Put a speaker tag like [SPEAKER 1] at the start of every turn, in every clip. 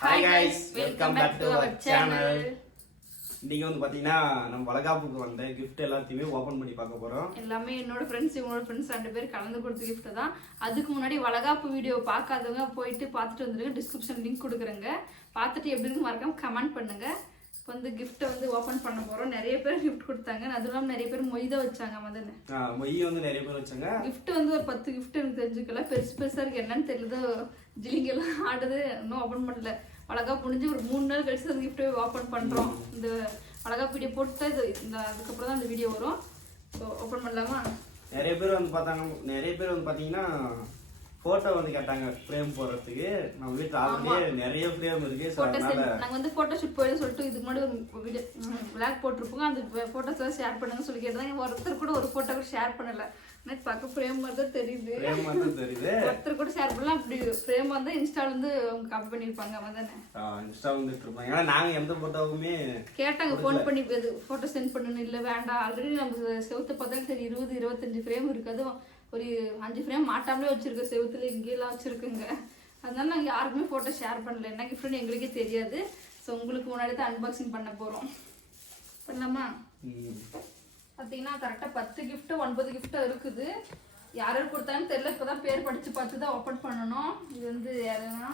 [SPEAKER 1] Hi guys welcome back to our channel இன்னைக்கு வந்து பாத்தீங்கன்னா நம்ம வளகாப்புக்கு வந்த gift எல்லாத்தையுமே ஓபன் பண்ணி பார்க்க போறோம்.
[SPEAKER 2] எல்லாமே என்னோட ஃப்ரெண்ட்ஸ் இவங்களோட ஃப்ரெண்ட்ஸ் ரெண்டு பேர் கலந்து கொடுத்த gift தான். அதுக்கு முன்னாடி வளகாப்பு வீடியோ பார்க்காதவங்க போயிட்டு பார்த்துட்டு வந்துருங்க டிஸ்கிரிப்ஷன் லிங்க் கொடுக்குறேங்க. பார்த்துட்டு எப்படி இருக்கு மறக்காம கமெண்ட் பண்ணுங்க. இப்போ வந்து கிஃப்ட்டை வந்து ஓப்பன் பண்ண போறோம். நிறைய பேர் gift கொடுத்தாங்க. அதுவும் இல்லாமல் நிறைய பேர் மொய் தான் வச்சாங்க
[SPEAKER 1] ஆஹ் மொய் வந்து நிறைய பேர் வச்சாங்க.
[SPEAKER 2] gift வந்து ஒரு பத்து gift எனக்கு தெரிஞ்சுக்கல. பெருசு பெருசா இருக்கு. என்னன்னு தெரியல ஜிலிங்கெல்லாம் ஆடுது. இன்னும் ஓப்பன் பண்ணல. அழகா முடிஞ்சு ஒரு மூணு நாள் கழிச்சு அந்த கிஃப்ட்டை ஓப்பன் பண்றோம். இந்த அழகா வீடியோ போட்டு தான் இது இந்த அதுக்கப்புறம் தான் இந்த வீடியோ வரும். ஸோ ஓப்பன் பண்ணலாமா?
[SPEAKER 1] நிறைய பேர் வந்து பார்த்தாங்க. நிறைய பேர் வந்து பாத்தீங்கன்னா போட்டோ வந்து கேட்டாங்க ஃப்ரேம் போடுறதுக்கு. நம்ம வீட்டுல ஆல்ரெடி நிறைய ஃப்ரேம் இருக்கு
[SPEAKER 2] போட்டோ
[SPEAKER 1] அதனால
[SPEAKER 2] நாங்கள் வந்து ஃபோட்டோ ஷூட் போயிடும் சொல்லிட்டு இதுக்கு முன்னாடி ஒரு வீடியோ விளாக் போட்டிருப்போங்க. அந்த ஃபோட்டோஸ் எல்லாம் ஷேர் பண்ணுங்க சொல்லி கேட்டாங்க ஒருத்தர் கூட ஒரு ஃபோட்டோ கூட ஷேர் பண்ணல. எனக்கு பார்க்க ஃப்ரேம் மாதிரி தான் தெரியுது.
[SPEAKER 1] ஃப்ரேம் வந்து தெரியுது.
[SPEAKER 2] ஒருத்தர் கூட ஷேர் பண்ணலாம் அப்படி ஃப்ரேம் வந்து இன்ஸ்டால இருந்து அவங்க காப்பி பண்ணியிருப்பாங்க வந்தானே
[SPEAKER 1] இன்ஸ்டா வந்துட்டு இருப்பாங்க. ஏன்னா நாங்க எந்த போட்டோவுமே
[SPEAKER 2] கேட்டாங்க ஃபோன் பண்ணி இது ஃபோட்டோ சென்ட் பண்ணணும் இல்லை வேண்டாம். ஆல்ரெடி நம்ம செவுத்த பார்த்தாலும் சரி இருபது இருபத்தஞ்சு ஃப்ரேம் இருக்கு. அதுவும் ஒரு அஞ்சு ஃப்ரேம் மாட்டாமலே வச்சிருக்க செவுத்துல இங்கேயெல்லாம் வச்சிருக்குங்க. அதனால நாங்கள் யாருக்குமே ஃபோட்டோ ஷேர் பண்ணல. என்ன கிஃப்ட்னு எங்களுக்கே தெரியாது. ஸோ உங்களுக்கு முன்னாடி தான் அன்பாக்சிங் பண்ண போகிறோம் பண்ணலாமா? பார்த்தீங்கன்னா கரெக்டாக பத்து gift ஒன்பது gift இருக்குது. யார் யார் கொடுத்தாங்கன்னு தெரியல. இப்போ தான் பேர் படித்து பார்த்து தான் ஓப்பன் பண்ணணும். இது வந்து யாருன்னா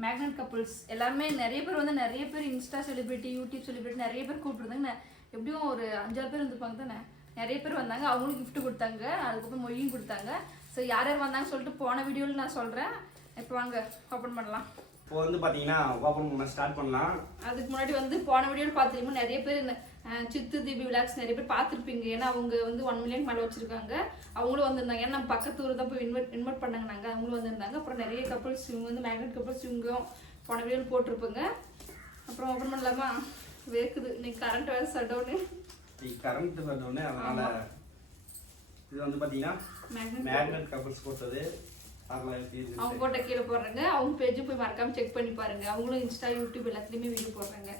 [SPEAKER 2] மேக்னட் கப்புள்ஸ் எல்லாமே நிறைய பேர் வந்து நிறைய பேர் இன்ஸ்டா செலிபிரிட்டி யூடியூப் செலிபிரிட்டி நிறைய பேர் கூப்பிட்டுருந்தாங்க. நெ- எப்படியும் ஒரு அஞ்சாறு பேர் இருந்திருப்பாங்க தானே? நிறைய பேர் வந்தாங்க. அவங்களும் gift கொடுத்தாங்க. அதுக்கப்புறம் மொழியும் கொடுத்தாங்க. ஸோ யார் யார் வந்தாங்கன்னு சொல்லிட்டு போன வீடியோவில் நான் சொல்கிறேன் இப்போ வாங்க ஓப்பன் பண்ணலாம்.
[SPEAKER 1] இப்போ வந்து பாத்தீங்கன்னா ஓபன் பண்ண ஸ்டார்ட் பண்ணலாம்.
[SPEAKER 2] அதுக்கு முன்னாடி வந்து போன வீடியோவில் பார்த்துருக்கோம் நிறைய பேர் சித்து தீபி விளாக்ஸ் நிறைய பேர் பார்த்துருப்பீங்க. ஏன்னா அவங்க வந்து ஒன் மில்லியன் மேலே வச்சிருக்காங்க. அவங்களும் வந்திருந்தாங்க. ஏன்னா நம்ம பக்கத்து ஊர் தான் போய் இன்வைட் இன்வைட் பண்ணாங்க நாங்கள் அவங்களும் வந்திருந்தாங்க. அப்புறம் நிறைய கப்பல்ஸ் இவங்க வந்து மேக்னெட் கப்பல்ஸ் இவங்களும் போன வீடியோவில் போட்டிருப்போங்க. அப்புறம் ஓப்பன் பண்ணலாமா? வேக்குது இன்னைக்கு கரண்ட் வேறு ஷட் டவுனு
[SPEAKER 1] கரண்ட் வந்தோடனே அதனால இது வந்து பாத்தீங்கன்னா
[SPEAKER 2] மேக்னெட்
[SPEAKER 1] கப்பல்ஸ் போட்டது
[SPEAKER 2] அவங்க போட்ட கீழே போடுறாங்க. அவங்க பேஜும் போய் மறக்காம செக் பண்ணி பாருங்க. அவங்களும் இன்ஸ்டா யூடியூப் எல்லாத்துலேயுமே வீடியோ போடுறாங்க.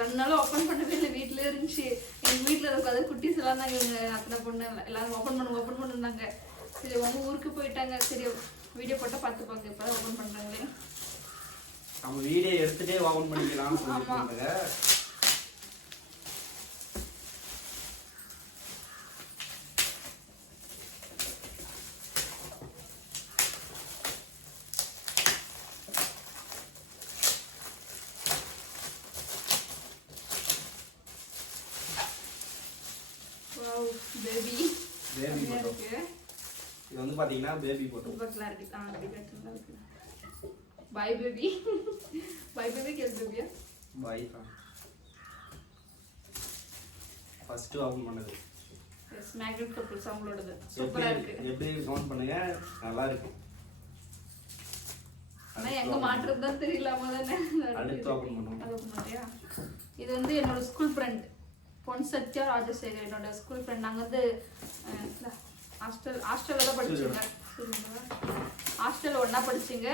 [SPEAKER 2] ரெண்டு நாள் ஓப்பன் பண்ணவே இல்லை. வீட்டிலே இருந்துச்சு. எங்கள் வீட்டில் இருக்காது குட்டீஸ் எல்லாம் இவங்க அத்தனை பொண்ணு. எல்லாரும் ஓப்பன் பண்ணுங்க ஓப்பன் பண்ணுனாங்க சரி அவங்க ஊருக்கு போயிட்டாங்க. சரி வீடியோ போட்டால் பார்த்துப்பாங்க. இப்போ ஓப்பன் பண்ணுறாங்களே
[SPEAKER 1] நம்ம வீடியோ எடுத்துட்டே ஓபன் பண்ணிக்கலாம்
[SPEAKER 2] ஆமா.
[SPEAKER 1] சொல்லிருக்காங்க
[SPEAKER 2] வாவ் பேபி
[SPEAKER 1] பேபி போட்டோ
[SPEAKER 2] இருக்கு.
[SPEAKER 1] இது வந்து பாத்தீங்கன்னா பேபி போட்டோ
[SPEAKER 2] இருக்கு bye baby bye baby case பேபியா
[SPEAKER 1] boy first open பண்ணது
[SPEAKER 2] எஸ் மேக்னெட் கப்புள்ஸ் அவங்களோடது சூப்பரா இருக்கு
[SPEAKER 1] எப்படி கவுண்ட் பண்ணுங்க நல்லா இருக்கு
[SPEAKER 2] ஆனா எங்க மாட்டுறது தான் தெரியலாம தானே
[SPEAKER 1] அடுத்து ஓபன் பண்ணுவோம்
[SPEAKER 2] அது? இது வந்து என்னோட ஸ்கூல் ஃப்ரெண்ட் பொன் சத்யா ராஜசேகர் என்னோட ஸ்கூல் ஃப்ரெண்ட் நாங்க வந்து ஹாஸ்டல் ஹாஸ்டல்ல தான் படிச்சோங்க ஹாஸ்டல்ல ஒண்ணா படிச்சீங்க.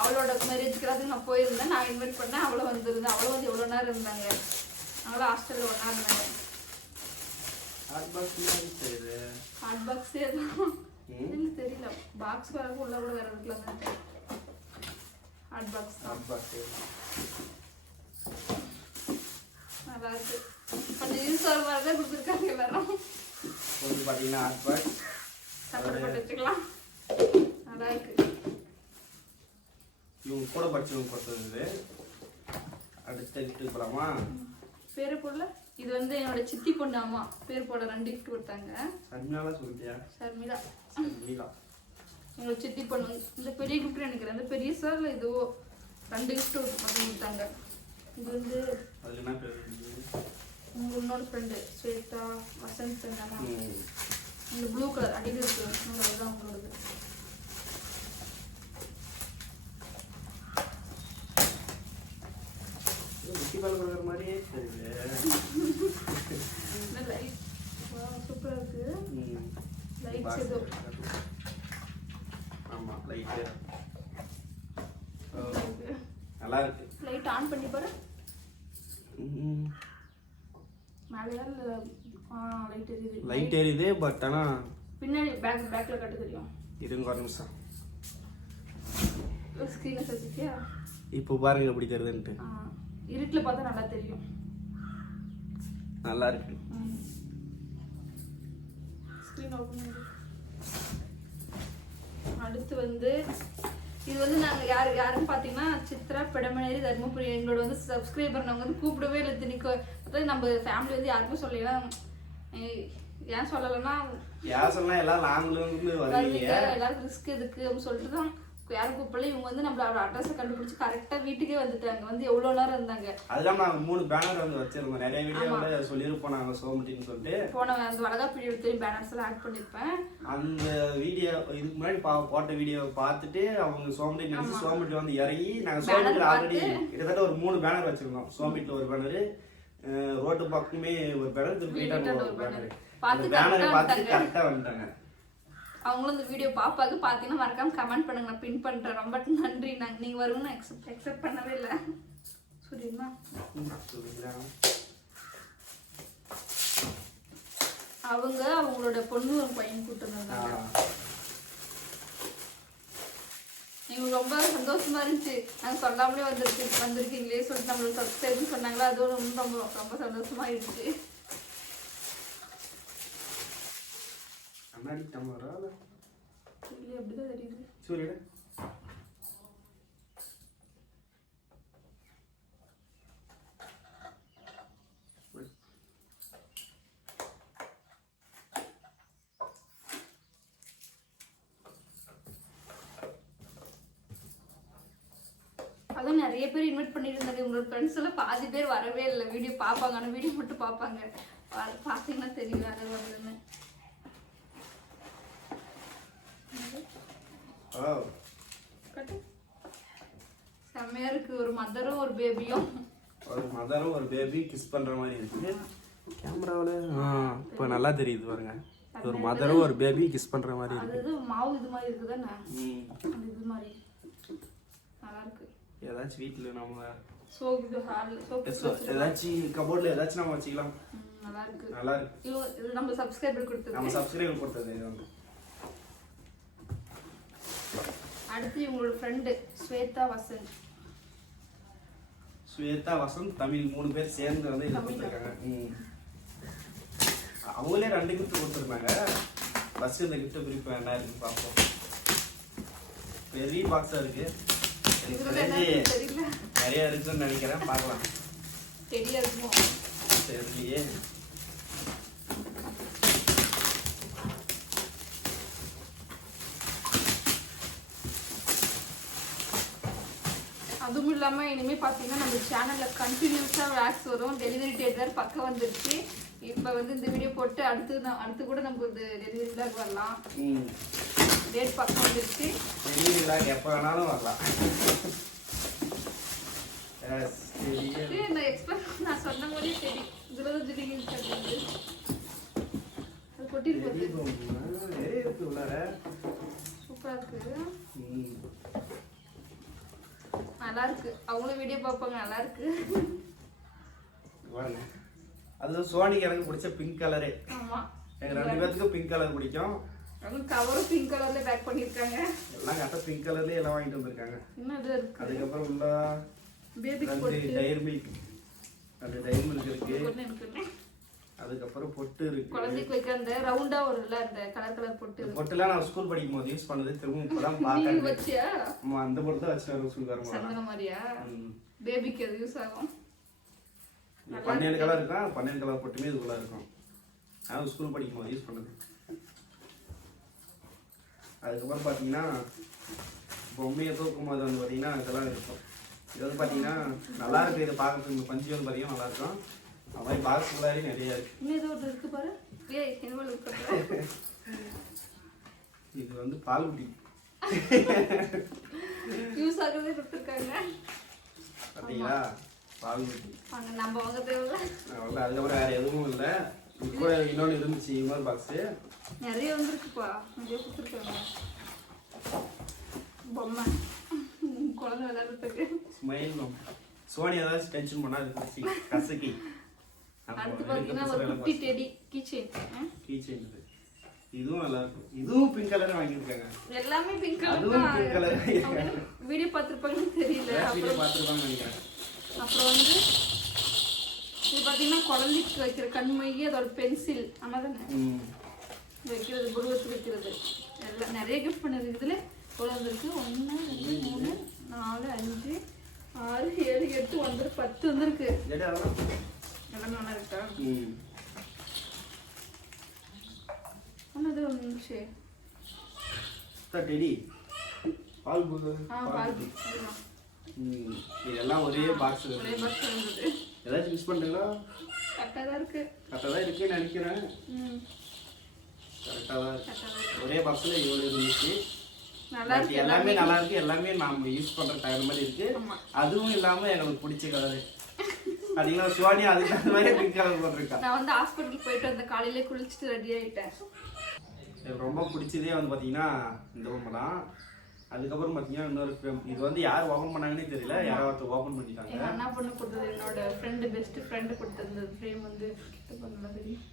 [SPEAKER 2] அவளோட மேரேஜ்க்கு நான் போயிருந்தேன். நான் இன்வைட் பண்ணேன். அவளை வந்திருந்தேன் அவளும் வந்து எவ்வளோ நேரம் இருந்தாங்க? அவளும் ஹாஸ்டல்ல ஒண்ணா இருந்தாங்க.
[SPEAKER 1] ஹாட் பாக்ஸ்
[SPEAKER 2] தான் தெரியல. பாக்ஸ் வேற உள்ள கூட வேற இருக்கலாம் ஹாட் பாக்ஸ்
[SPEAKER 1] ஹாட் பாக்ஸ்
[SPEAKER 2] நல்லா இருக்கு. கொஞ்சம் மாதிரி தான் கொடுத்துருக்காங்க எல்லாரும்
[SPEAKER 1] வந்து பாத்தீங்கன்னா ஹாட் பாக்ஸ்
[SPEAKER 2] போட்டு வச்சுக்கலாம். நல்லா இருக்கு
[SPEAKER 1] இவங்க கூட படிச்சவங்க கொடுத்தது அடுத்த கிஃப்ட் போலாமா?
[SPEAKER 2] பேரு போடல. இது வந்து என்னோட சித்தி பொண்ணு அம்மா. பேர் போட ரெண்டு gift கொடுத்தாங்க.
[SPEAKER 1] சர்மினால சொல்லிட்டியா?
[SPEAKER 2] ஷர்மிளா
[SPEAKER 1] சர்மிலா
[SPEAKER 2] என்னோட சித்தி பொண்ணு இந்த பெரிய கிஃப்ட் நினைக்கிறேன். இந்த பெரிய சார்ல இதோ ரெண்டு gift மட்டும் கொடுத்தாங்க. இது வந்து
[SPEAKER 1] அதுல என்ன பேர் இருக்கு?
[SPEAKER 2] உங்க இன்னொரு ஃப்ரெண்டு ஸ்வேதா வசந்த். இந்த ப்ளூ கலர் அடியில் இருக்கு
[SPEAKER 1] முட்டி பால் கொடுக்குற மாதிரியே
[SPEAKER 2] லைட் சூப்பராக இருக்கு.
[SPEAKER 1] Box
[SPEAKER 2] ஏதோ.
[SPEAKER 1] ஆமா லைட்டு நல்லா இருக்கு.
[SPEAKER 2] லைட் ஆன் பண்ணி பாரு. லைட் எரியுது.
[SPEAKER 1] பட் ஆனா
[SPEAKER 2] பின்னாடி பேக் பேக்ல கட்ட தெரியும்.
[SPEAKER 1] இருங்க ஒரு நிமிஷம்.
[SPEAKER 2] ஸ்க்ரீனை
[SPEAKER 1] இப்போ பாருங்க எப்படி தெரியுதுன்ட்டு.
[SPEAKER 2] இருட்டில் பார்த்தா நல்லா தெரியும்.
[SPEAKER 1] நல்லா இருக்கு.
[SPEAKER 2] ஸ்க்ரீன் ஓப்பன் அடுத்து வந்து இது வந்து நாங்கள் யார் யாருன்னு பார்த்தீங்கன்னா சித்ரா பிடமனேரி தர்மபுரி. எங்களோட வந்து சப்ஸ்கிரைபர் நாங்கள் வந்து கூப்பிடவே இல்லை திணிக்க. அதாவது நம்ம ஃபேமிலி வந்து யாருக்கும் சொல்லலாம் ஏன் சொல்லலைன்னா?
[SPEAKER 1] யார் சொன்னா எல்லாம் இருந்து வருவீங்க?
[SPEAKER 2] வருவீங்க எல்லாருக்கும் ரிஸ்க் எதுக்கு அப்படின்னு சொல்லிட்டு தான் யாரும் கூப்பிடல இவங்க வந்து நம்மளோட அட்ரஸை கண்டுபிடிச்சி கரெக்டாக வீட்டுக்கே வந்துட்டாங்க. வந்து எவ்வளோ நேரம் இருந்தாங்க?
[SPEAKER 1] அதெல்லாம் நாங்கள் மூணு பேனர் வந்து வச்சிருந்தோம் நிறைய வீடியோவில் சொல்லியிருப்போம் நாங்கள் சோமட்டின்னு சொல்லிட்டு.
[SPEAKER 2] போன அந்த வளகாப்பு வீடியோ பேனர்ஸ் எல்லாம் ஆட் பண்ணியிருப்பேன்
[SPEAKER 1] அந்த வீடியோ இதுக்கு முன்னாடி பா போட்ட வீடியோ பார்த்துட்டு அவங்க சோம்பேறி நினைச்சு சோம்பேறி வந்து இறங்கி நாங்கள் சோம்பேட்டில் ஆல்ரெடி கிட்டத்தட்ட ஒரு மூணு பேனர் வச்சிருந்தோம். சோம்பேட்டில் ஒரு பேனர் ரோட்டு பக்கமே ஒரு பேனர் திருப்பி ஒரு பேனர்
[SPEAKER 2] பார்த்து
[SPEAKER 1] பேனரை பார்த்து. கரெக்டாக வந்துட்டாங்க.
[SPEAKER 2] அவங்களும் இந்த வீடியோ பாப்பாவுக்கு பார்த்தீங்கன்னா மறக்காம கமெண்ட் பண்ணுங்க. நான் பின் பண்ணுறேன் ரொம்ப நன்றி. நாங்கள் நீங்கள் வருவோம்னு எக்ஸப்ட் எக்ஸெப்ட் பண்ணவே இல்லை. சொல்லிடுமா அவங்க அவங்களோட பொண்ணு ஒரு பையன்
[SPEAKER 1] கூட்டிருந்தாங்க
[SPEAKER 2] வந்தாங்க. எங்களுக்கு ரொம்ப சந்தோஷமா இருந்துச்சு. நாங்கள் சொல்லாமலே வந்துருக்கு வந்திருக்கீங்களே சொல்லிட்டு நம்மளுக்கு சப்ஸ்கிரைப்னு சொன்னாங்களா? அதுவும் ரொம்ப ரொம்ப ரொம்ப சந்தோஷமா இருந்துச்சு.
[SPEAKER 1] கண்ணாடி இல்ல?
[SPEAKER 2] அப்படிதான் தெரியுது.
[SPEAKER 1] சூரியட
[SPEAKER 2] அதுவும் நிறைய பேர் இன்வைட் பண்ணியிருந்தாங்க. உங்களோட ஃப்ரெண்ட்ஸ் எல்லாம் பாதி பேர் வரவே இல்லை. வீடியோ பார்ப்பாங்க. ஆனால் வீடியோ மட்டும் பார்ப்பாங்க. பார்த்தீங்கன்னா தெரியும் யாரும் வருதுன்னு
[SPEAKER 1] ஓ
[SPEAKER 2] கட்டு. செம்மையா இருக்கு. ஒரு மதரும் ஒரு பேபியும்
[SPEAKER 1] ஒரு மதரும் ஒரு பேபி கிஸ் பண்ற மாதிரி இருக்கு. கேமராவில் இப்போ நல்லா தெரியுது பாருங்க. ஒரு மதரும் ஒரு பேபி கிஸ் பண்ற மாதிரி இருக்கு.
[SPEAKER 2] இது மாவு இது மாதிரி இருக்குதானே?
[SPEAKER 1] ம்.
[SPEAKER 2] அந்த இது மாதிரி. நல்லா இருக்கு.
[SPEAKER 1] ஏதாச்சும் வீட்டில் நம்ம ஏதாச்சும் கபோர்டில் ஏதாச்சும் நம்ம வச்சுக்கலாம்.
[SPEAKER 2] நல்லா இருக்கு.
[SPEAKER 1] நல்லா இருக்கு.
[SPEAKER 2] இது நம்ம சப்ஸ்கிரைபர்
[SPEAKER 1] நம்ம
[SPEAKER 2] கொடுத்தது
[SPEAKER 1] சப்ஸ்கிரைப் கொடுத்தது இது வந்து.
[SPEAKER 2] அடுத்து இவங்களோட ஃப்ரெண்டு ஸ்வேதா வசந்த்.
[SPEAKER 1] ஸ்வேதா வசந்த் தமிழ் மூணு பேர் சேர்ந்து வந்து இது. கொடுத்துருக்காங்க. அவங்களே ரெண்டு கிஃப்ட் கொடுத்துருந்தாங்க. ஃபர்ஸ்ட் இந்த கிஃப்ட் பிரிப்பு வேண்டாம் இருக்குன்னு பார்ப்போம் பெரிய பாக்ஸாக இருக்கு. எனக்கு தெரிஞ்சு நிறைய இருக்குன்னு நினைக்கிறேன். பார்க்கலாம்.
[SPEAKER 2] தெரியா அதுவும் இல்லாம இனிமே பாத்தீங்கன்னா நம்ம சேனல்ல கண்டினியூஸா வேக்ஸ் வரும். டெலிவரி டேட் வேற பக்கம் வந்துருச்சு. இப்ப வந்து இந்த வீடியோ போட்டு அடுத்து அடுத்து கூட நமக்கு இந்த டெலிவரி vlog வரலாம். டேட் பக்கம் வந்துருச்சு.
[SPEAKER 1] தெரியல எப்போ வேணாலும் வரலாம்.
[SPEAKER 2] நான் சொன்ன மாதிரியே சரி. இதுல தான் திடீர்னு அது கொட்டிருக்கு பாரு.
[SPEAKER 1] தெரியுது. நிறைய இருக்கு உள்ளார.
[SPEAKER 2] சூப்பரா இருக்கு
[SPEAKER 1] ம்.
[SPEAKER 2] நல்லா இருக்கு அவங்களும் வீடியோ பார்ப்பாங்க நல்லா இருக்கு
[SPEAKER 1] அது சோனிக்கு எனக்கு பிடிச்ச பிங்க் கலரு
[SPEAKER 2] ஆமா.
[SPEAKER 1] எங்க ரெண்டு பேத்துக்கும் பிங்க் கலர் பிடிக்கும்.
[SPEAKER 2] அதுவும் கவரும் பிங்க் கலர்ல பேக் பண்ணிருக்காங்க.
[SPEAKER 1] எல்லாம் கரெக்டாக பிங்க் கலர்லயே எல்லாம் வாங்கிட்டு வந்திருக்காங்க.
[SPEAKER 2] இன்னும் இது இருக்கு.
[SPEAKER 1] அதுக்கப்புறம் உள்ள
[SPEAKER 2] பொட்டு
[SPEAKER 1] டயர் மில்க் ரெண்டு டயர் மில்க் இருக்கு. அதுக்கப்புறம் பொட்டு இருக்கு.
[SPEAKER 2] குழந்தைக்கு வைக்க அந்த ரவுண்டா வரும்ல அந்த கலர் கலர் பொட்டு?
[SPEAKER 1] பொட்டுலாம் நான் ஸ்கூல் படிக்கும் போது யூஸ் பண்ணது திரும்ப இப்பதான் பார்க்கறேன்.
[SPEAKER 2] வச்சியா?
[SPEAKER 1] ஆமா அந்த பொட்டு தான் வச்சு வரும் ஸ்கூல் வரும்போது
[SPEAKER 2] சந்தன மாதிரியா? பேபிக்கு அது யூஸ் ஆகும்?
[SPEAKER 1] பன்னெண்டு கலர் இருக்கும் பன்னெண்டு கலர் பொட்டுமே இதுக்குள்ள இருக்கும். நான் ஸ்கூல் படிக்கும் போது யூஸ் பண்ணது. அதுக்கப்புறம் பார்த்தீங்கன்னா பொம்மையை தூக்கும் போது வந்து பார்த்தீங்கன்னா இதெல்லாம் இருக்கும். இது வந்து பார்த்தீங்கன்னா நல்லா இருக்கு. இது பார்க்கறதுக்கு பஞ்சு வந்து பார்த்தீங்கன்னா நல்லா இருக்கும். மாதிரி பாக்ஸ் உள்ளாரி நிறைய இருக்கு.
[SPEAKER 2] இன்னும் ஏதோ ஒன்று இருக்கு பாரு. ஏய் என்ன இருக்கு
[SPEAKER 1] இது வந்து பால் குட்டி
[SPEAKER 2] யூஸ் ஆகுறதே கொடுத்துருக்காங்க.
[SPEAKER 1] பார்த்தீங்களா பால்
[SPEAKER 2] வாங்க நம்ம வாங்க தேவையில்ல.
[SPEAKER 1] அவ்வளோ அதுக்கப்புறம் வேற எதுவும் இல்லை. இப்போ இன்னொன்று இருந்துச்சு இன்னொரு பாக்ஸு
[SPEAKER 2] நிறைய வந்திருக்குப்பா. நிறைய கொடுத்துருக்காங்க. பொம்மை. குழந்தை விளையாடுறதுக்கு.
[SPEAKER 1] ஸ்மைல் சோனி ஏதாச்சும் டென்ஷன் பண்ணா அது கசி கசக்கி
[SPEAKER 2] அடுத்து பார்த்தீங்கன்னா ஒரு குட்டி டெடி கிச்சன்
[SPEAKER 1] கீச்சைன் இது. இதுவும் நல்லா இருக்கும். இதுவும் பிங்க் கலர் வாங்கியிருக்காங்க.
[SPEAKER 2] எல்லாமே பிங்க் கலர்
[SPEAKER 1] அதுவும்.
[SPEAKER 2] வீடியோ பார்த்துருப்பாங்கன்னு தெரியல.
[SPEAKER 1] வீடியோ நினைக்கிறேன்.
[SPEAKER 2] அப்புறம் வந்து இது பார்த்தீங்கன்னா குழந்தைக்கு வைக்கிற கண்மையை அதோட பென்சில் ஆமாம் தானே வைக்கிறது புருவத்துக்கு வைக்கிறது. எல்லாம் நிறைய கிஃப்ட் பண்ணிருக்கு இதுல எவ்வளோ வந்திருக்கு ஒன்று ரெண்டு மூணு நாலு அஞ்சு ஆறு ஏழு எட்டு ஒன்பது பத்து வந்திருக்கு. எல்லாம் இருக்கா? ஒரு நிமிஷம்
[SPEAKER 1] டெடி. பால் புது
[SPEAKER 2] பால்
[SPEAKER 1] இதெல்லாம் ஒரே பாக்ஸ்
[SPEAKER 2] ஒரே
[SPEAKER 1] ஏதாச்சும் மிஸ் பண்ணுறீங்களா
[SPEAKER 2] கரெக்டாக தான் இருக்கு.
[SPEAKER 1] கரெக்டாக தான் இருக்குன்னு நினைக்கிறேன். கரெக்டாக தான் இருக்கு. ஒரே பாக்ஸில் இவ்வளோ இருந்துச்சு.
[SPEAKER 2] நல்லா
[SPEAKER 1] But
[SPEAKER 2] இருக்கு
[SPEAKER 1] எல்லாமே நல்லா இருக்கு. எல்லாமே நாம யூஸ் பண்ற டயர் மாதிரி இருக்கு. அதுவும் இல்லாம எங்களுக்கு பிடிச்ச கலர் பாத்தீங்களா? சுவானி அதுக்கு அந்த மாதிரி பிங்க் கலர் போட்டிருக்கா.
[SPEAKER 2] நான் வந்து ஹாஸ்பிட்டலுக்கு போயிட்டு வந்த காலையிலே குளிச்சுட்டு ரெடி ஆயிட்டேன்.
[SPEAKER 1] எனக்கு ரொம்ப பிடிச்சதே வந்து பாத்தீங்கன்னா இந்த பொம்மை தான். அதுக்கப்புறம் பாத்தீங்கன்னா இன்னொரு. இது வந்து யார் ஓபன் பண்ணாங்கன்னே தெரியல. யாரோ ஒருத்தர் ஓபன் பண்ணிட்டாங்க.
[SPEAKER 2] எங்க அண்ணா பொண்ணு கொடுத்தது என்னோட ஃப்ரெண்டு பெஸ்ட் ஃப்ரெண்டு கொடுத்தது ஃப்ரேம் வந்து தெரியும்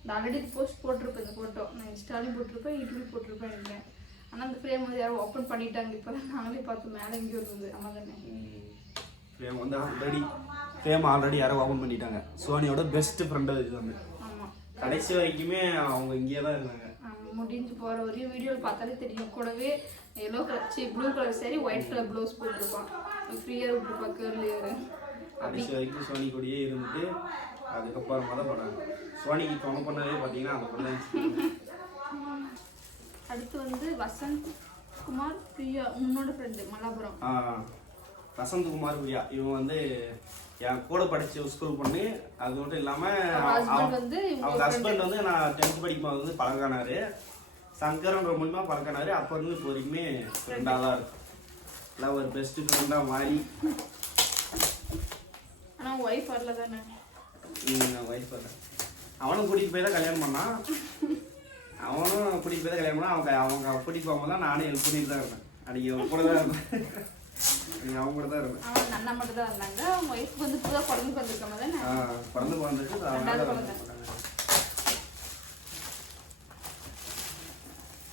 [SPEAKER 2] இந்த ஆல்ரெடி போஸ்ட் போட்டிருப்பேன் இந்த ஃபோட்டோ நான் இன்ஸ்டாலையும் போட்டிருப்பேன் யூடியூப் போட்டிருப்பேன் நினைக்கிறேன் ஆனால் அந்த ஃப்ரேம் வந்து யாரும் ஓப்பன் பண்ணிட்டாங்க. இப்போ நாங்களே பார்த்து மேலே எங்கேயோ இருந்தது. ஆமாம் தானே.
[SPEAKER 1] ஃப்ரேம் வந்து ஆல்ரெடி ஃப்ரேம் ஆல்ரெடி யாரோ ஓபன் பண்ணிட்டாங்க. சோனியோட பெஸ்ட் ஃப்ரெண்டு இது வந்து கடைசி வரைக்குமே அவங்க இங்கேயே தான் இருந்தாங்க.
[SPEAKER 2] முடிஞ்சு போகிற வரையும் வீடியோவில் பார்த்தாலே தெரியும். கூடவே yellow colour sea blue colour சரி ஒயிட் கலர் ப்ளவுஸ் போட்டிருப்பான். ஃப்ரீயாக விட்டுருப்பா கேர்லியர்
[SPEAKER 1] கடைசி வரைக்கும் சோனி கூடயே இருந்துட்டு அதுக்கப்புறமா தான் பண்ணாங்க சோனிக்கு தொணை பண்ணதே பார்த்தீங்கன்னா அந்த பொண்ணு.
[SPEAKER 2] அடுத்து வந்து வசந்த் குமார் பிரியா உன்னோட ஃப்ரெண்டு மலாபுரம்
[SPEAKER 1] ஆ, வசந்தகுமார் பிரியா. இவங்க வந்து என் கூட படிச்ச ஸ்கூல் பொண்ணு அது மட்டும் இல்லாம
[SPEAKER 2] அவங்க
[SPEAKER 1] ஹஸ்பண்ட் வந்து நான் டென்த் படிக்கும்போது வந்து பழகானாரு. சங்கரன்ற மூலியமா பழக்கினாரு அப்ப இருந்து இப்போ வரைக்குமே ஃப்ரெண்டாக தான் இருக்கும் எல்லாம் ஒரு பெஸ்ட் ஃப்ரெண்டாக மாறி.
[SPEAKER 2] ஒய்ஃப் வரல தானே
[SPEAKER 1] ஒய்ஃப் அவனும் கூட்டிட்டு போய் தான் கல்யாணம் பண்ணான். அவனும் கூட்டிட்டு போய் தான் கல்யாணம் பண்ணான். அவங்க அவங்க கூட்டிட்டு போகும்போது தான் நானும் ஹெல்ப் பண்ணிட்டு தான் இருந்தேன். அன்னைக்கு கூட தான் இருந்தேன். அன்னைக்கு அவன் கூட தான் இருந்தேன்
[SPEAKER 2] அவன் அண்ணா மட்டும் தான் இருந்தாங்க அவங்க ஒய்ஃப் வந்து குழந்தைக்கு வந்திருக்காங்க தானே
[SPEAKER 1] பிறந்து பிறந்துட்டு
[SPEAKER 2] ரெண்டாவது குழந்தை.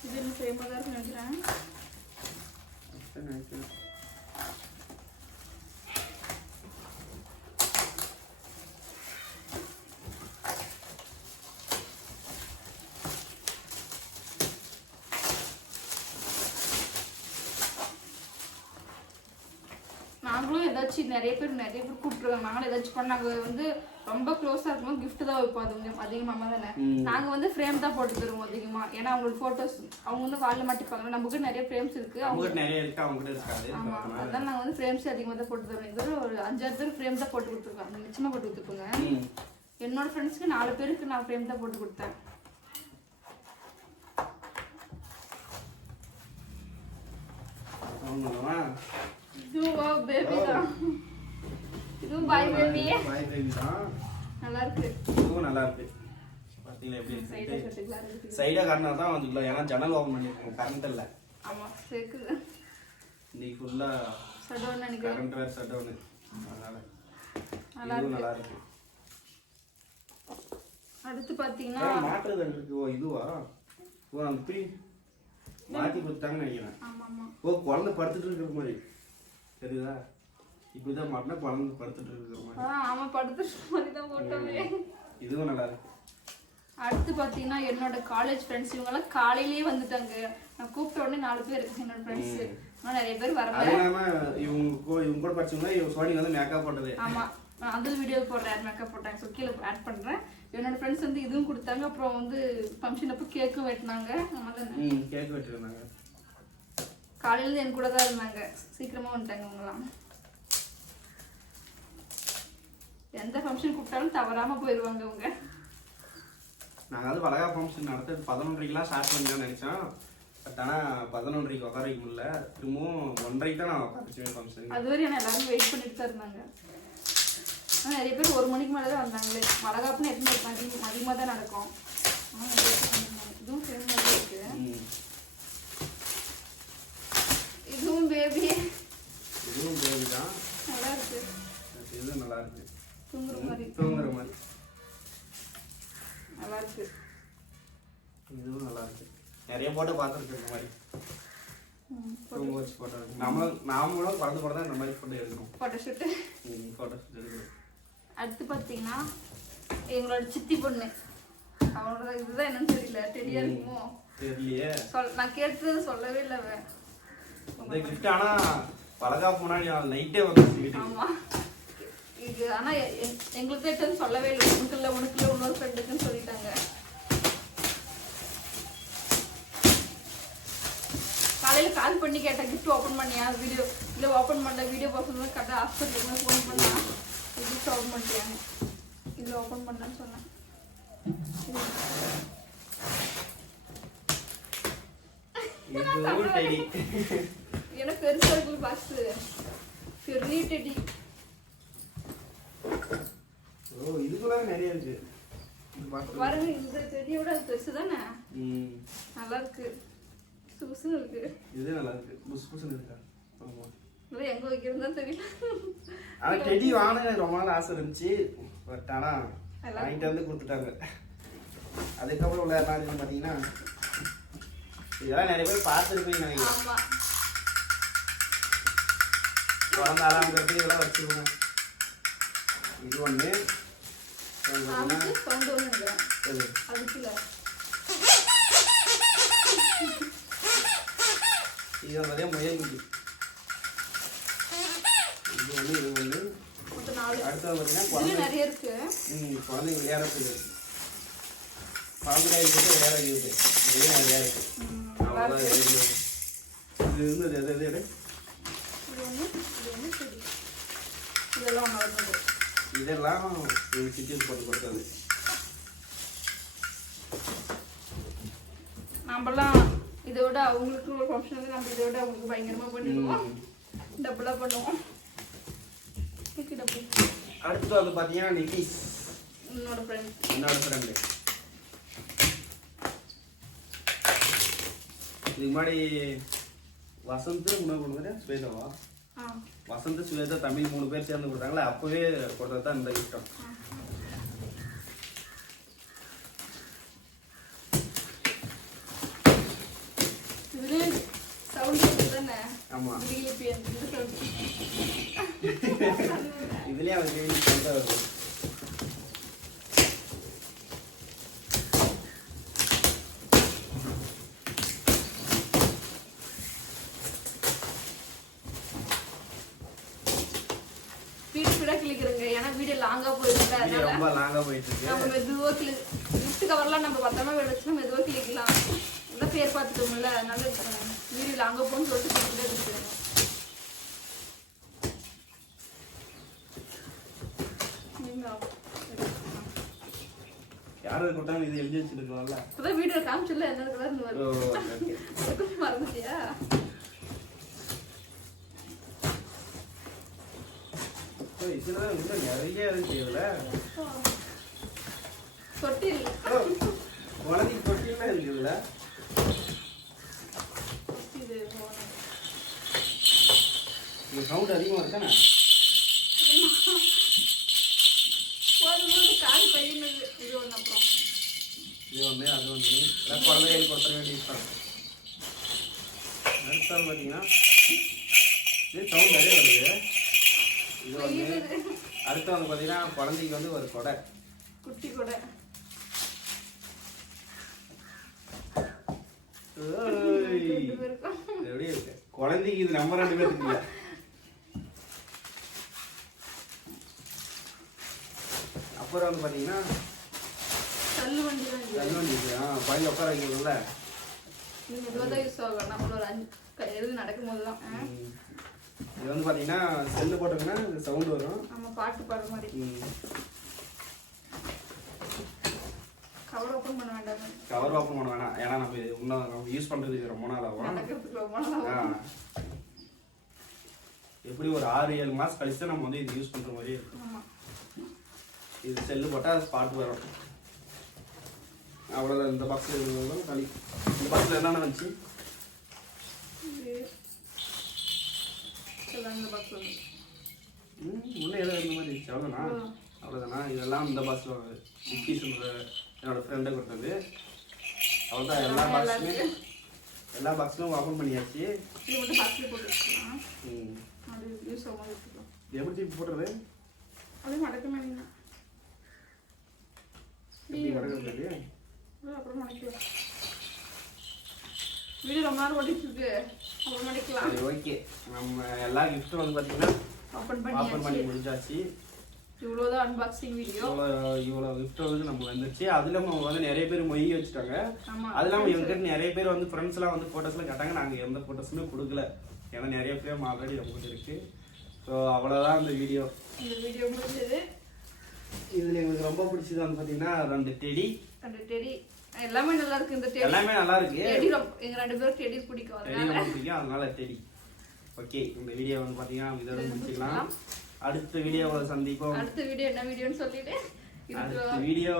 [SPEAKER 2] இது சேமாக தான் இருக்குன்னு நினைக்கிறேன். நாங்களும் ஏதாச்சும் நிறைய பேர் நிறைய பேர் கூப்பிட்டுருக்காங்க. நாங்களும் ஏதாச்சும் பண்ணாங்க. வந்து ரொம்ப க்ளோஸாக இருக்கும்போது gift தான் வைப்போம். அது கொஞ்சம் அதிகமாக தானே. நாங்கள் வந்து ஃப்ரேம் தான் போட்டு தருவோம் அதிகமாக ஏன்னா அவங்களோட ஃபோட்டோஸ் அவங்க வந்து வாலில் மாட்டிப்பாங்க. நமக்கு நிறைய ஃப்ரேம்ஸ் இருக்கு. அவங்க
[SPEAKER 1] நிறைய இருக்காது
[SPEAKER 2] ஆமா. அதான் நாங்கள் வந்து ஃப்ரேம்ஸ் அதிகமாக தான் போட்டு தருவோம். இது ஒரு அஞ்சாறு பேர் ஃப்ரேம் தான் போட்டு கொடுத்துருக்காங்க. நிச்சயமாக போட்டு கொடுத்துருப்போங்க. என்னோட ஃப்ரெண்ட்ஸ்க்கு நாலு பேருக்கு நான் ஃப்ரேம் தான் போட்டு கொடுத்தேன்.
[SPEAKER 1] ஆமாவா?
[SPEAKER 2] இதுவும் பேபி தான் பாய் பேபி
[SPEAKER 1] பாய் baby. தான்.
[SPEAKER 2] நல்லா இருக்கு
[SPEAKER 1] இதுவும் நல்லா இருக்கு பாத்தீங்களா எப்படி இருக்கு சைடா தான் வந்துக்கலாம் ஏன்னா ஜன்னல் ஓபன் பண்ணிருக்கோம் கரண்ட் இல்ல.
[SPEAKER 2] ஆமா
[SPEAKER 1] இன்னைக்கு ஃபுல்லா
[SPEAKER 2] நினைக்கிறேன்.
[SPEAKER 1] கரண்ட் வேற ஷட் டவுன் அதனால இதுவும் நல்லா இருக்கு
[SPEAKER 2] அடுத்து
[SPEAKER 1] அங்க இருக்கு? ஓ இதுவா? ஓ அந்த பிரி மாத்தி கொடுத்தாங்கன்னு நினைக்கிறேன். ஓ குழந்தை படுத்துட்டு இருக்கிற மாதிரி. தெரியுதா? இப்படிதான் மாட்டினா குழந்தை படுத்துட்டு இருக்கிற மாதிரி.
[SPEAKER 2] ஆ ஆமா படுத்து மாதிரி தான் போட்டோமே.
[SPEAKER 1] இதுவும் நல்லா இருக்கு.
[SPEAKER 2] அடுத்து பார்த்தீங்கன்னா என்னோட காலேஜ் ஃப்ரெண்ட்ஸ் இவங்கெல்லாம் காலையிலேயே வந்துட்டாங்க. நான் கூப்பிட்ட உடனே நாலு பேர் என்னோட ஃப்ரெண்ட்ஸ் ஆனால் நிறைய பேர் வரல.
[SPEAKER 1] அது இவங்க இவங்க கூட படிச்சவங்க இவங்க சோனி வந்து மேக்கப் போட்டது.
[SPEAKER 2] ஆமா. நான் அந்த வீடியோ போடுறேன் மேக்கப் போட்டாங்க ஸோ கீழே ஆட் பண்றேன். என்னோட ஃப்ரெண்ட்ஸ் வந்து இதுவும் கொடுத்தாங்க. அப்புறம் வந்து ஃபங்க்ஷன் அப்போ கேக்கும் வெட்டினாங்க. ஆமா தானே
[SPEAKER 1] ம் கேக் வெட்டிருந்தாங்க.
[SPEAKER 2] காலையில என் கூட தான் இருந்தாங்க. சீக்கிரமா வந்துட்டாங்க அவங்கலாம் எந்த ஃபங்க்ஷன் கூப்பிட்டாலும் தவறாம போயிடுவாங்க அவங்க.
[SPEAKER 1] நாங்கள் வந்து வளகா ஃபங்க்ஷன் நடத்த பதினொன்றரைக்கெலாம் ஸ்டார்ட் பண்ணலாம்னு நினச்சோம் பட் ஆனால் பதினொன்றரைக்கு உட்கார வைக்க முடியல. திரும்பவும் ஒன்றரைக்கு தான் நான் உட்கார வச்சுவேன் ஃபங்க்ஷன்
[SPEAKER 2] அது வரையும் எல்லாரும் வெயிட் பண்ணிட்டு தான் இருந்தாங்க. ஆனா நிறைய பேர் ஒரு மணிக்கு மேலே தான் வந்தாங்களே. வளகாப்புன்னு எப்பவுமே அதிகம் அதிகமாக தான் நடக்கும். இதுவும் சேம் மாதிரி இருக்கு இதுவும் பேபி
[SPEAKER 1] இதுவும் பேபி தான்.
[SPEAKER 2] நல்லா இருக்கு.
[SPEAKER 1] இதுவும் நல்லா இருக்கு?
[SPEAKER 2] தூங்குற மாதிரி.
[SPEAKER 1] தூங்குற மாதிரி.
[SPEAKER 2] நல்லா இருக்கு.
[SPEAKER 1] இது போட்டோ பார்த்துருக்கு இந்த மாதிரி. தூங்க வச்சு போட்டோ. இருக்கு நம்மளும் நாமளும் குழந்தை கூட தான் இந்த மாதிரி ஃபோட்டோ எடுக்கணும்.
[SPEAKER 2] ஃபோட்டோ ஷூட்டு
[SPEAKER 1] எடுக்கணும்.
[SPEAKER 2] அடுத்து பார்த்தீங்கன்னா எங்களோட சித்தி பொண்ணு. அவனோட இதுதான் என்னன்னு தெரியல. இருக்குமோ
[SPEAKER 1] தெரியலையே.
[SPEAKER 2] சொல் நான் கேட்டது சொல்லவே இல்லை
[SPEAKER 1] இந்த கிஃப்ட் ஆனா பழகா முன்னாடி நைட்டே வந்து
[SPEAKER 2] ஆமா. இது ஆனா எங்களுக்கு எட்டுன்னு சொல்லவே இல்லை. உனக்கு இல்லை உனக்கு இல்லை இன்னொரு ஃப்ரெண்டுக்குன்னு சொல்லிட்டாங்க. காலையில கால் பண்ணி கேட்டேன். கிஃப்ட் ஓப்பன் பண்ணியா? வீடியோ இல்லை ஓப்பன் பண்ணல. வீடியோ பார்க்கணும் கரெக்டாக ஹாஸ்பிட்டலுக்கு ஃபோன் பண்ணா? கிஃப்ட் ஓப்பன் பண்ணிட்டியாங்க இதில் ஓப்பன் பண்ணலன்னு சொன்னேன். எனக்கு பெருசா இருக்கு பாக்ஸ் பெரிய டெடி.
[SPEAKER 1] ஓ இதுக்குள்ள நிறைய இருக்கு.
[SPEAKER 2] பாருங்க இந்த டெடியோட பெருசு தானே? நல்லா இருக்கு. சுசுன்னு இருக்கு.
[SPEAKER 1] இது நல்லா இருக்கு. புஸ் புஸ்னு இருக்கா? ஆமா.
[SPEAKER 2] இல்லை எங்க தெரியல.
[SPEAKER 1] ஆனா டெடி வாங்க ரொம்ப நாள் ஆசை இருந்துச்சு. பட் ஆனா வாங்கிட்டு வந்து கொடுத்துட்டாங்க. அதுக்கப்புறம் உள்ள என்ன பார்த்தீங்கன்னா இதெல்லாம் நிறைய பேர் பார்த்துருப்பீங்க நினைக்கிறேன் குழந்தை அலாங்கிறது இதெல்லாம் வச்சுருவோம் இது ஒன்று இது நிறைய முயல் குட்டி இது ஒன்று இது ஒன்று
[SPEAKER 2] நாலு.
[SPEAKER 1] அடுத்தது பார்த்தீங்கன்னா குழந்தை.
[SPEAKER 2] நிறைய இருக்கு.
[SPEAKER 1] ம் குழந்தைங்க விளையாடுறதுக்கு பாம்பு காய் போட்டு விளையாட இருக்கு இதுலேயும் நிறையா இருக்கு. இது இது இருந்தது எது எது
[SPEAKER 2] இது இது இதெல்லாம்
[SPEAKER 1] இதெல்லாம் இது போட்டு கொடுத்தது
[SPEAKER 2] நம்மலாம் இதோட அவங்களுக்கு ஒரு ஃபங்க்ஷன் வந்து நம்ம இதோட அவங்களுக்கு பயங்கரமா பண்ணிடுவோம்.
[SPEAKER 1] ம்.
[SPEAKER 2] டபுளா பண்ணுவோம்.
[SPEAKER 1] அடுத்து வந்து பார்த்தீங்கன்னா நிதிஷ்
[SPEAKER 2] என்னோட ஃப்ரெண்ட்
[SPEAKER 1] என்னோட ஃப்ரெண்டு இதுக்கு முன்னாடி வசந்த் உணவு கொடுக்குறது ஸ்வேதாவா வசந்த் ஸ்வேதா தமிழ் மூணு பேர் சேர்ந்து கொடுத்தாங்களே அப்போவே கொடுத்தது தான் இந்த இஷ்டம்
[SPEAKER 2] இதுலேயே சவுண்ட் வந்து தானே
[SPEAKER 1] ஆமாம்
[SPEAKER 2] பிஜேபி அந்த சவுண்ட்
[SPEAKER 1] இதுலேயே அவன் கேள்வி சொல்லிட்டு வருது
[SPEAKER 2] ஸ்பீட் கிளிக்கிறங்க ஏன்னா வீடியோ லாங்காக போயிருக்கு அதனால
[SPEAKER 1] ரொம்ப லாங்காக போயிட்டு இருக்கு
[SPEAKER 2] நம்ம மெதுவாக கிளி கிஃப்ட் கவர்லாம் நம்ம பத்திரமா வச்சுன்னா மெதுவாக கிளிக்கலாம் எல்லாம் பேர் பார்த்துட்டோம்ல அதனால வீடியோ லாங்காக போகணும்னு சொல்லிட்டு கிளிக்கிட்டே இருக்கு
[SPEAKER 1] யாரும் இது எழுதி வச்சிருக்கலாம்ல?
[SPEAKER 2] இப்போதான் வீடியோ காமிச்சல என்ன அதுக்கும் மறந்துட்டியா?
[SPEAKER 1] இதுல இன்னும் நிறைய இருக்கு இதுல.
[SPEAKER 2] தொட்டில்.
[SPEAKER 1] குழந்தைக்கு தொட்டிலாம் இருக்கு இதுல. சவுண்ட் அதிகமாக இருக்கானே
[SPEAKER 2] இது ஒன்று அப்புறம்.
[SPEAKER 1] இது ஒன்று அது ஒன்று எல்லாம் குழந்தைகளுக்கு கொடுத்துட வேண்டிய விஷயம். அடுத்தது பார்த்தீங்கன்னா இது சவுண்ட் நிறைய வருது. இது
[SPEAKER 2] இது
[SPEAKER 1] அடுத்து வந்து பார்த்தீங்கன்னா குழந்தைக்கு வந்து ஒரு கொடை.
[SPEAKER 2] குட்டி கூட.
[SPEAKER 1] எப்படி இருக்கு? குழந்தைக்கு இது நம்ம ரெண்டு பேருக்கு இல்லை. அப்புறம் வந்து பார்த்தீங்கன்னா தள்ளுவண்டி ஆ குழந்தை உட்கார
[SPEAKER 2] தான் யூஸ் ஆகும் நம்மளோட எழுது நடக்கும்போது தான்.
[SPEAKER 1] இது வந்து பார்த்தீங்கன்னா செல்லு போட்டோம்னா சவுண்ட் வரும்.
[SPEAKER 2] நம்ம பாட்டு பாடுற மாதிரி. கவர் ஓப்பன் பண்ண வேண்டாம்.
[SPEAKER 1] கவர் ஓப்பன் பண்ண வேணாம். ஏன்னா நம்ம இது இன்னும் யூஸ் பண்ணுறதுக்கு ரொம்ப நாள் ஆகும். எப்படி ஒரு ஆறு ஏழு மாதம் கழிச்சு நம்ம வந்து இது யூஸ் பண்ணுற மாதிரி இருக்கும். இது செல்லு போட்டால் ஸ்பாட் வரும். அவ்வளோதான் இந்த பாக்ஸில் இருந்ததும் களி. இந்த பாக்ஸில் என்னென்ன வந்துச்சு?
[SPEAKER 2] இந்த பாக்ஸ் வந்து
[SPEAKER 1] ம் இன்னும் ஏதோ இந்த மாதிரி இருந்துச்சு அவ்வளோதானா இதெல்லாம் இந்த பாக்ஸில் குக்கீஸ்ன்ற என்னோட ஃப்ரெண்டை கொடுத்தது. அவ்வளோதான் எல்லா பாக்ஸுமே எல்லா பாக்ஸும் ஓப்பன் பண்ணியாச்சு. ம். எப்படி போடுறது
[SPEAKER 2] அப்படியே மடக்க மாட்டேங்க
[SPEAKER 1] எப்படி கிடக்குறது
[SPEAKER 2] அப்புறம் மடக்கலாம் வீடியோ ரொம்ப நேரம் ஓடிட்டு இருக்கு அப்புறம் மடிக்கலாம்
[SPEAKER 1] சரி ஓகே நம்ம எல்லா கிஃப்ட்டும் வந்து பார்த்தீங்கன்னா
[SPEAKER 2] ஓப்பன்
[SPEAKER 1] ஓப்பன் பண்ணி முடிஞ்சாச்சு.
[SPEAKER 2] இவ்வளோதான் அன்பாக்சிங் வீடியோ
[SPEAKER 1] இவ்வளோ கிஃப்ட் வந்து நம்ம வந்துச்சு அது இல்லாமல் வந்து நிறைய பேர் மொய் வச்சுட்டாங்க. அது இல்லாமல் இவங்ககிட்ட நிறைய பேர் வந்து ஃப்ரெண்ட்ஸ்லாம் வந்து ஃபோட்டோஸ்லாம் கேட்டாங்க. நாங்கள் எந்த ஃபோட்டோஸுமே கொடுக்கல. ஏன்னா நிறைய ஃப்ரேம் ஆல்ரெடி நம்மகிட்ட இருக்கு. ஸோ அவ்வளோதான் அந்த வீடியோ
[SPEAKER 2] இந்த வீடியோ முடிஞ்சது.
[SPEAKER 1] இதில் எங்களுக்கு ரொம்ப பிடிச்சது வந்து பார்த்தீங்கன்னா ரெண்டு டெடி
[SPEAKER 2] அந்த டெடி எல்லாமே நல்லா இருக்கு இந்த டெடி
[SPEAKER 1] எல்லாமே நல்லா இருக்கு
[SPEAKER 2] டெடி எங்க ரெண்டு பேரும் டெடி பிடிக்கும் அதனால.
[SPEAKER 1] பிடிக்கும் அதனால டெடி ஓகே இந்த வீடியோ வந்து பார்த்தீங்கன்னா இதோட முடிச்சுக்கலாம். அடுத்த வீடியோவில் சந்திப்போம்.
[SPEAKER 2] அடுத்த வீடியோ என்ன வீடியோன்னு சொல்லிட்டு
[SPEAKER 1] அடுத்த வீடியோ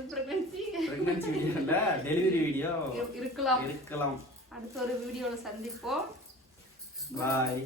[SPEAKER 1] ப்ரெக்னன்சி வீடியோ இல்லை டெலிவரி வீடியோ
[SPEAKER 2] இருக்கலாம்.
[SPEAKER 1] இருக்கலாம்.
[SPEAKER 2] அடுத்த ஒரு வீடியோல சந்திப்போம்.
[SPEAKER 1] பாய்